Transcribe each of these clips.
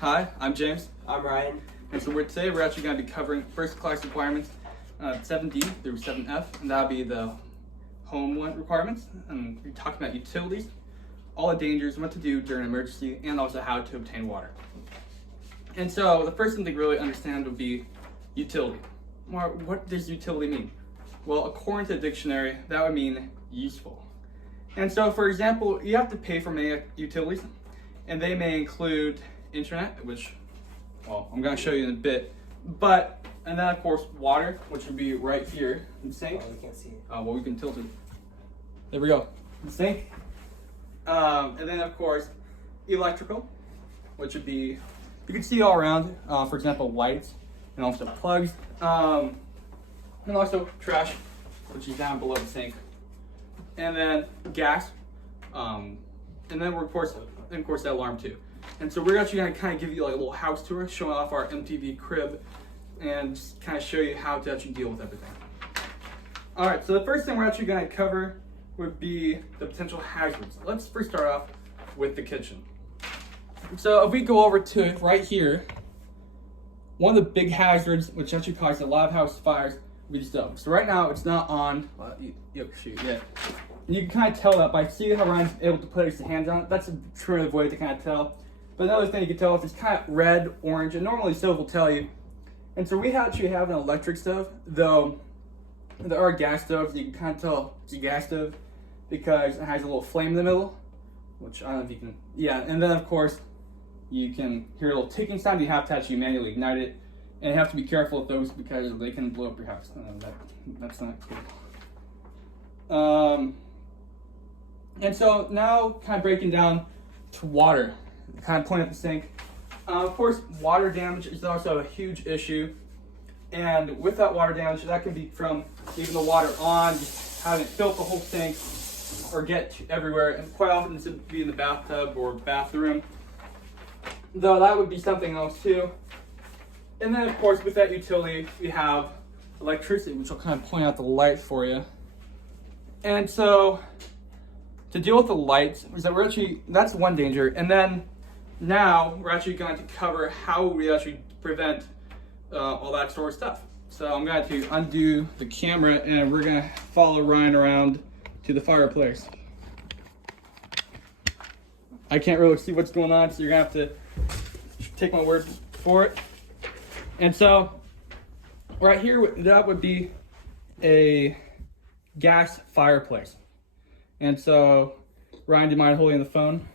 Hi, I'm James. I'm Ryan. And so today we're actually going to be covering first class requirements 7D through 7F, and that'll be the home one requirements. And we're talking about utilities, all the dangers, what to do during an emergency, and also how to obtain water. And so the first thing to really understand would be utility. Well, what does utility mean? Well, according to the dictionary, that would mean useful. And so, for example, you have to pay for many utilities, and they may include internet, which, well, I'm going to show you in a bit, and then of course water, which would be right here in the sink. Oh, we can't see it. Well, we can tilt it. There we go. The sink. And then of course electrical, which would be, you can see all around, for example, lights and also plugs, and also trash, which is down below the sink, and then gas, and then we're of course that alarm too. And so we're actually going to kind of give you like a little house tour, showing off our MTV crib, and just kind of show you how to actually deal with everything. All right, so the first thing we're actually going to cover would be the potential hazards. Let's first start off with the kitchen. So if we go over to it right here, one of the big hazards, which actually causes a lot of house fires, would be the stove. So right now it's not on. Well, shoot, yeah. And you can kind of tell that by seeing how Ryan's able to put his hands on it. That's a true way to kind of tell. But another thing you can tell is it's kind of red, orange, and normally stove will tell you. And so we actually have an electric stove, though there are gas stoves. You can kind of tell it's a gas stove because it has a little flame in the middle, which I don't know if you can, yeah. And then of course, you can hear a little ticking sound. You have to actually manually ignite it. And you have to be careful with those because they can blow up your house. That's not cool. And so now kind of breaking down to water, kind of pointing at the sink. Of course, water damage is also a huge issue. And with that water damage, that can be from leaving the water on, just having it fill the whole sink, or get everywhere. And quite often this would be in the bathtub or bathroom, though that would be something else too. And then of course with that utility, we have electricity, which I'll kind of point out the light for you. And so to deal with the lights, is that that's one danger. And then now we're actually going to cover how we actually prevent all that sort of stuff. So I'm going to undo the camera and we're going to follow Ryan around to the fireplace. I can't really see what's going on, so you're going to have to take my word for it. And so right here, that would be a gas fireplace. And so, Ryan, do you mind holding the phone?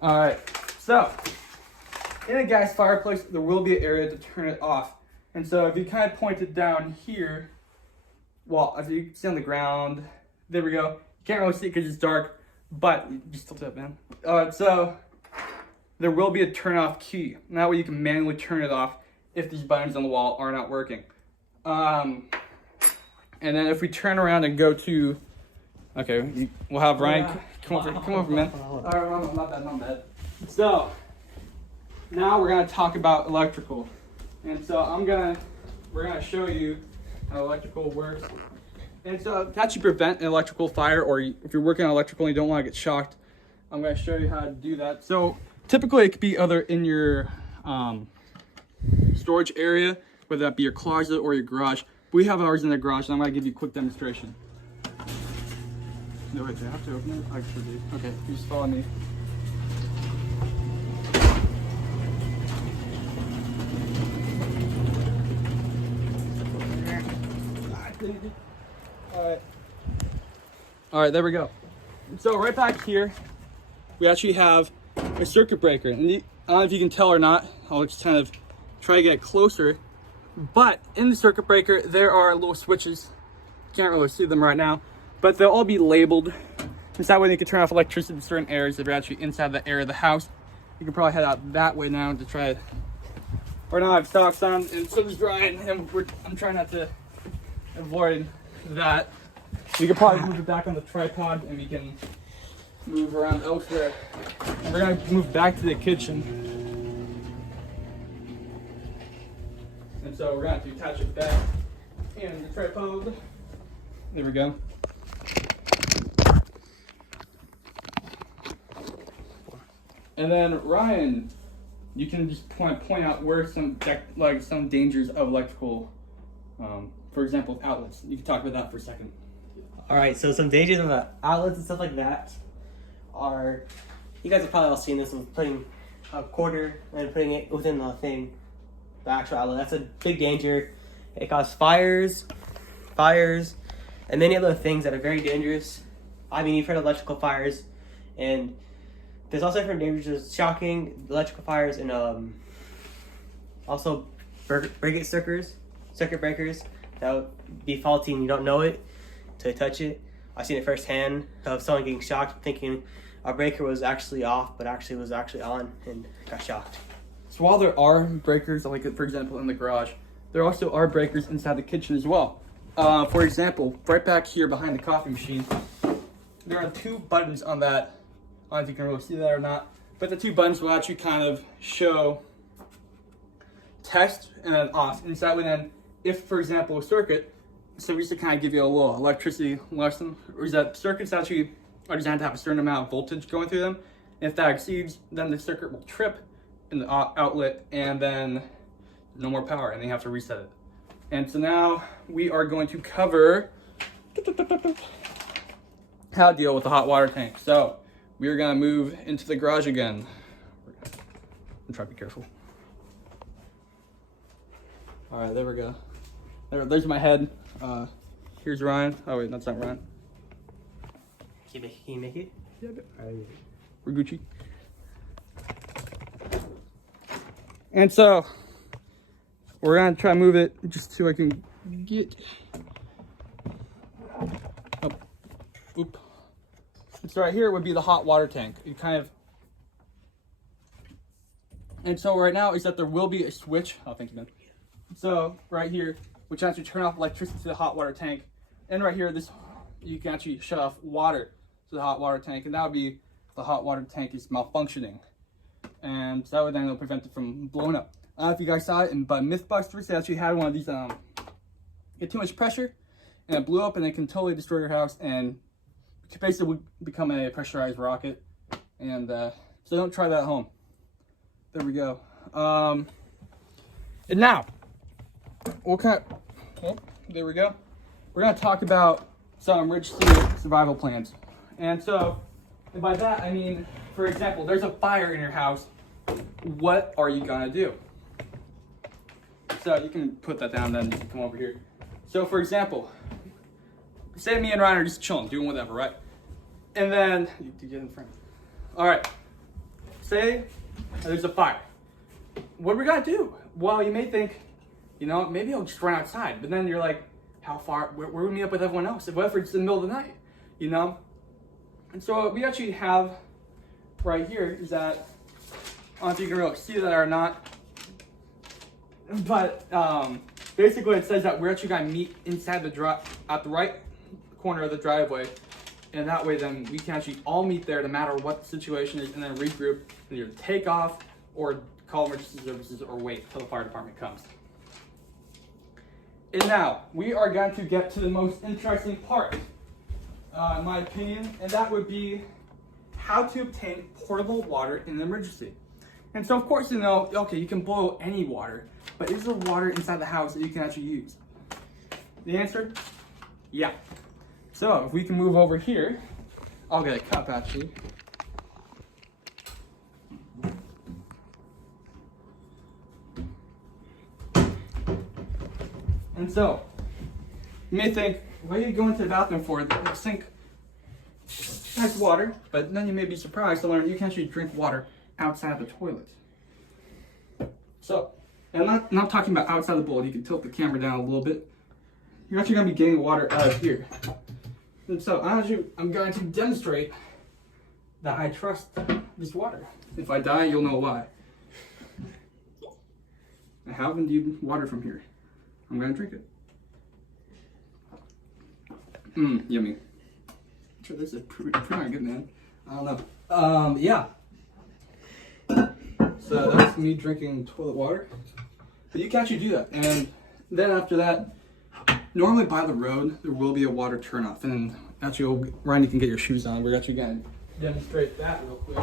All right, so in a gas fireplace, there will be an area to turn it off. And so if you kind of point it down here, well, as you can see on the ground, there we go. You can't really see it because it's dark, but you still tilt it, man. So there will be a turn off key. And that way you can manually turn it off if these buttons on the wall are not working. And then if we turn around and go to, okay, we'll have Ryan come over, man. All right, not bad. So now we're gonna talk about electrical. And so we're gonna show you how electrical works. And so to actually prevent an electrical fire, or if you're working on electrical and you don't want to get shocked, I'm gonna show you how to do that. So typically it could be either in your storage area, whether that be your closet or your garage. We have ours in the garage, and I'm going to give you a quick demonstration. No, wait, do I have to open it? I actually do. Okay, you just follow me. All right, there we go. So right back here, we actually have a circuit breaker. And I don't know if you can tell or not. I'll just kind of try to get closer. But in the circuit breaker, there are little switches. Can't really see them right now, but they'll all be labeled. It's that way you can turn off electricity in certain areas if you're actually inside the area of the house. You can probably head out that way now to try it. Right now I have socks on, and so does Ryan, and I'm trying not to avoid that. We can probably move it back on the tripod, and we can move around elsewhere. And we're gonna move back to the kitchen. And so we're going to attach it back in the tripod. There we go. And then Ryan, you can just point out where some dangers of electrical, for example, with outlets. You can talk about that for a second. All right, so some dangers of outlets and stuff like that are, you guys have probably all seen this, with putting a quarter and putting it within the thing, the actual outlet. That's a big danger. It causes fires, and many other things that are very dangerous. I mean, you've heard of electrical fires, and there's also different dangers, shocking electrical fires, and also circuit breakers that would be faulty and you don't know it till you touch it. I've seen it firsthand of someone getting shocked thinking a breaker was actually off, but actually was actually on, and got shocked. So while there are breakers, like for example in the garage, there also are breakers inside the kitchen as well. For example, right back here behind the coffee machine, there are 2 buttons on that. I don't know if you can really see that or not, but the 2 buttons will actually kind of show test and then off. And so that way then, if for example a circuit, so we used to kind of give you a little electricity lesson, or is that circuits actually are designed to have a certain amount of voltage going through them. And if that exceeds, then the circuit will trip in the outlet, and then no more power, and they have to reset it. And so now we are going to cover how to deal with the hot water tank. So we are going to move into the garage again. I'm trying to be careful. All right, there we go. There's my head. Here's Ryan. Oh wait, that's not Ryan. Can you make it? Yeah, we're Gucci. And so we're gonna try to move it just so I can get up. Oop. So right here would be the hot water tank. It kind of. And so right now is that there will be a switch. Oh, thank you, Ben. So right here, which actually turn off electricity to the hot water tank, and right here, this you can actually shut off water to the hot water tank, and that would be if the hot water tank is malfunctioning, and that would then it'll prevent it from blowing up. I don't know if you guys saw it, but Mythbusters, they actually had one of these get too much pressure, and it blew up, and it can totally destroy your house, and basically become a pressurized rocket. And so don't try that at home. There we go. And now, there we go. We're gonna talk about some emergency survival plans. And by that I mean, for example, there's a fire in your house. What are you gonna do? So you can put that down, then you can come over here. So for example, say me and Ryan are just chilling, doing whatever, right? And then you get in front. All right. Say there's a fire. What are we gonna do? Well, you may think, maybe I'll just run outside. But then you're like, how far? Where would we meet up with everyone else? What if it's in the middle of the night? And so what we actually have right here is that, I don't know if you can really see that or not, but basically it says that we're actually gonna meet inside at the right corner of the driveway, and that way then we can actually all meet there no matter what the situation is, and then regroup and either take off or call emergency services or wait till the fire department comes. And now we are going to get to the most interesting part, in my opinion, and that would be how to obtain portable water in an emergency. And so of course, okay, you can boil any water, but is there water inside the house that you can actually use? The answer, yeah. So if we can move over here, I'll get a cup actually. And so, you may think, what are you going to the bathroom for? The sink has water, but then you may be surprised to learn you can actually drink water outside the toilet. So, and I'm not talking about outside the bowl. You can tilt the camera down a little bit. You're actually going to be getting water out of here. And so I'm going to demonstrate that I trust this water. If I die, you'll know why. I have indeed water from here. I'm going to drink it. Yummy. I'm sure this is pretty good, man. I don't know. Yeah. So that's me drinking toilet water. But you can actually do that. And then after that, normally by the road, there will be a water turnoff. And then actually, Ryan, you can get your shoes on. We're actually going to demonstrate that real quick.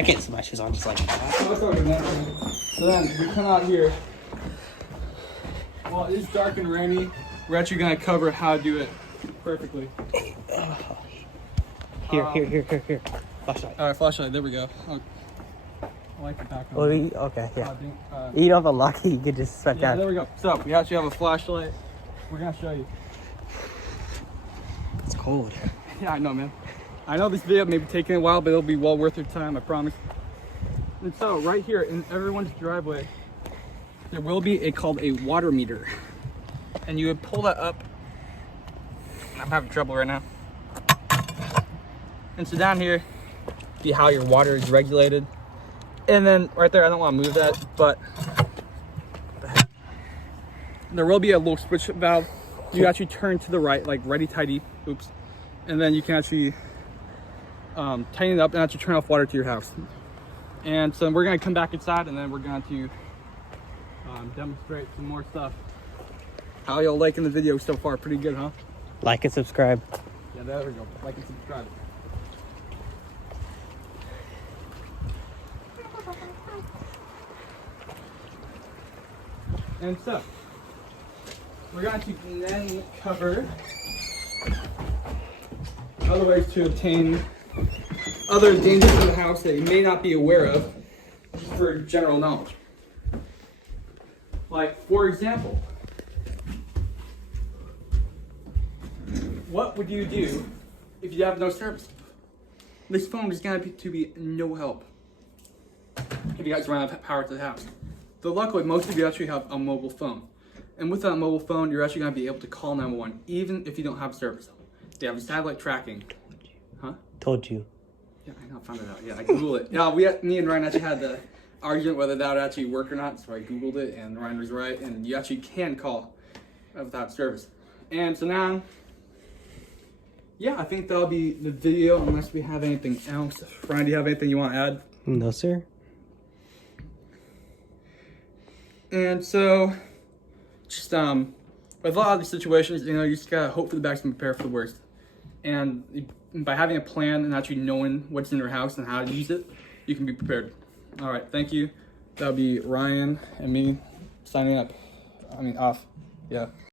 I can't put my shoes on just like that. So let's start with that. So then we come out here. Well, it's dark and rainy. We're actually gonna cover how to do it perfectly. Here. Flashlight. All right, flashlight. There we go. Oh, I like the background. What do we? Okay, yeah. You don't have to lock it. You could just sweat Yeah, down. there we go. So we actually have a flashlight. We're gonna show you. It's cold. Yeah, I know, man. I know this video may be taking a while, but it'll be well worth your time, I promise. And so right here in everyone's driveway, there will be called a water meter. And you would pull that up. I'm having trouble right now. And so down here, see how your water is regulated. And then right there, I don't want to move that, but there will be a little switch valve. You actually turn to the right, like ready, tidy, oops. And then you can actually tighten it up and actually turn off water to your house. And so we're gonna come back inside and then we're going to demonstrate some more stuff. How y'all liking the video so far? Pretty good, huh? Like and subscribe. Yeah, there we go. Like and subscribe. And so, we're going to then cover other ways to obtain other dangers in the house that you may not be aware of, just for general knowledge. Like, for example, what would you do if you have no service? This phone is going to be no help if you guys run out of power to the house. Though luckily, most of you actually have a mobile phone. And with that mobile phone, you're actually going to be able to call 911, even if you don't have service. They have satellite tracking. Huh? Told you. Yeah, I know, I found it out. Yeah, I Googled it. Yeah, me and Ryan actually had the argument whether that would actually work or not, so I Googled it, and Ryan was right, and you actually can call without service. And so now, yeah, I think that'll be the video, unless we have anything else. Ryan, do you have anything you want to add? No, sir. And so, just with a lot of these situations, you know, you just gotta hope for the best and prepare for the worst. And by having a plan and actually knowing what's in your house and how to use it, you can be prepared. All right, thank you. That'll be Ryan and me signing up. Off. Yeah.